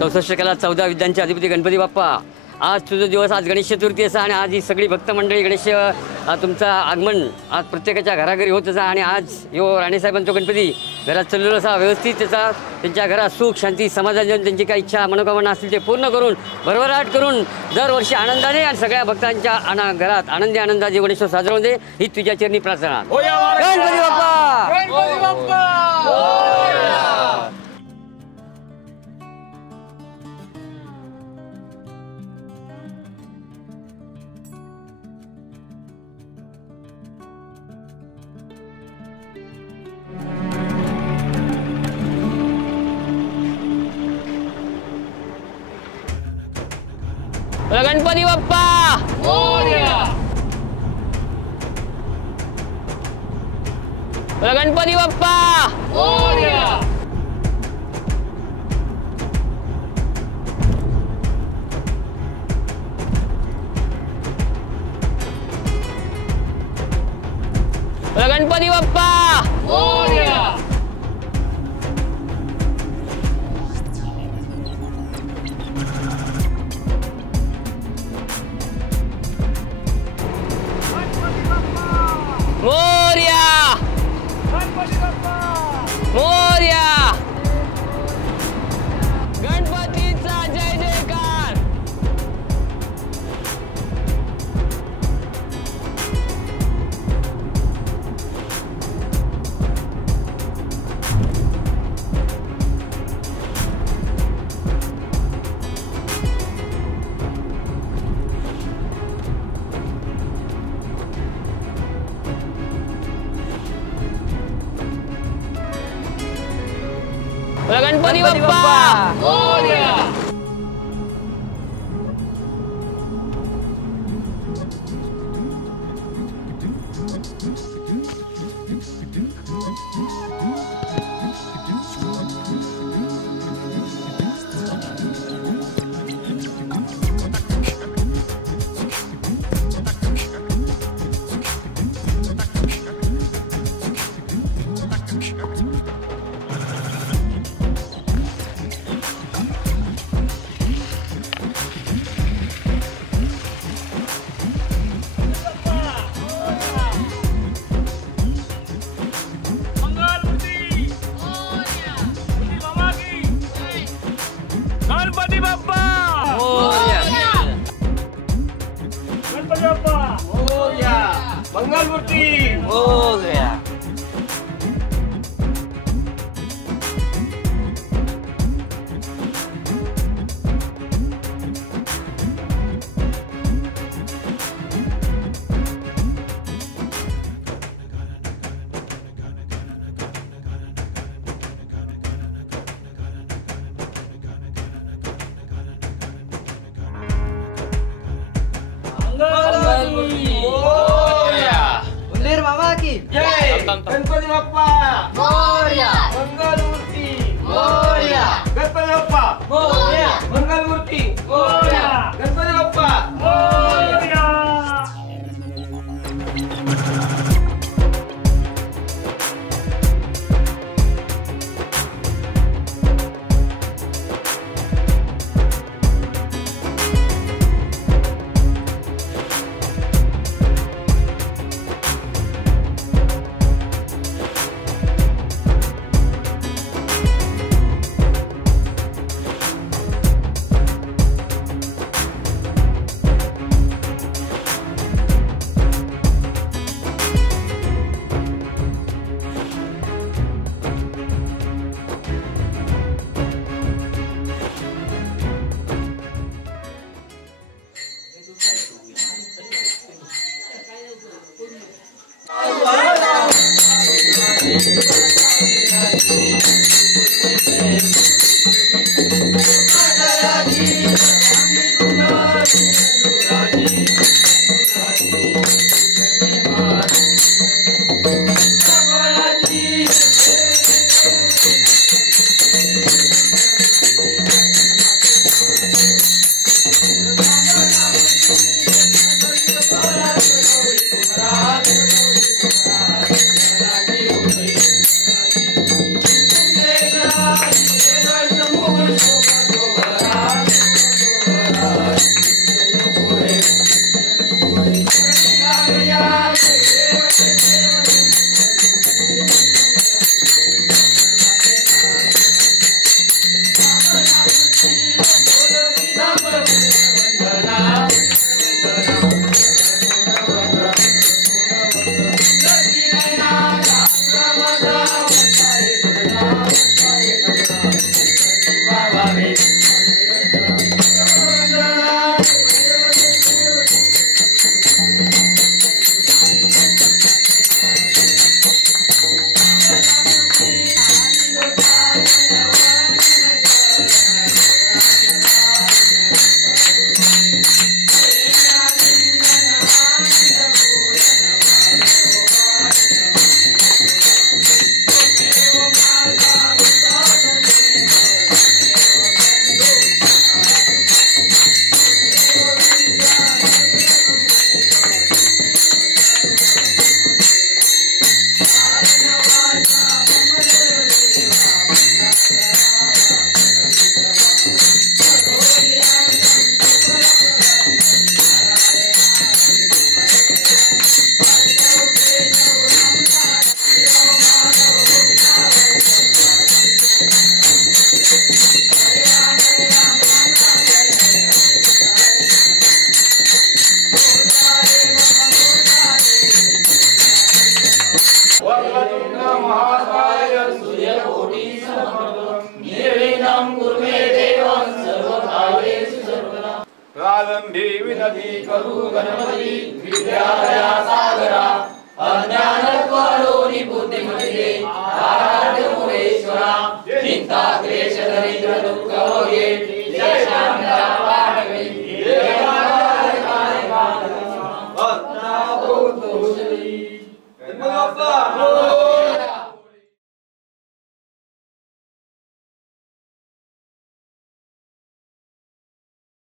64 कला 14 विद्यांचे अधिपती गणपती बाप्पा, आज तुझा दिवस, आज गणेश चतुर्थी असा आणि आज ही सगळी भक्त मंडळी गणेश तुमचं आगमन आज प्रत्येकाच्या घराघरी होत असा आणि आज यो राणेसाहेबांचा गणपती घरात चाललेला असा व्यवस्थित त्याचा त्यांच्या घरात सुख शांती समाधान देऊन त्यांची काही इच्छा मनोकामना असतील ते पूर्ण करून भरभराट करून दरवर्षी आनंदाने आणि सगळ्या भक्तांच्या घरात आनंदी आनंदाचे गणेशोत्सव साजरा होते ही तुझ्या चरणी प्रार्थना. गणपती बाप्पा. गणपती बाप्पा मोरया. गणपती बाप्पा मोरया. गणपती बाप्पा मोरया. मोरया. मोरया. गणपतीचा जय जयकार. गणपती बाप्पा मोरया. मंगलमूर्ती मोरया. गणपती बाप्पा मोरया. मंगलमूर्ती मोरया. गणपती बाप्पा मोरया. मंगलमूर्ती मोरया. गणपती बाप्पा मोरया. कोटि समर्पणम् निर्विघ्नं कुरु मे देवं सर्वकार्येषु सर्वदा प्रारंभे विनति करू गणपति विद्यादया सागरा अज्ञानत्वरोनि बुद्धिमते आराध्य मुरेश्वरा चिंता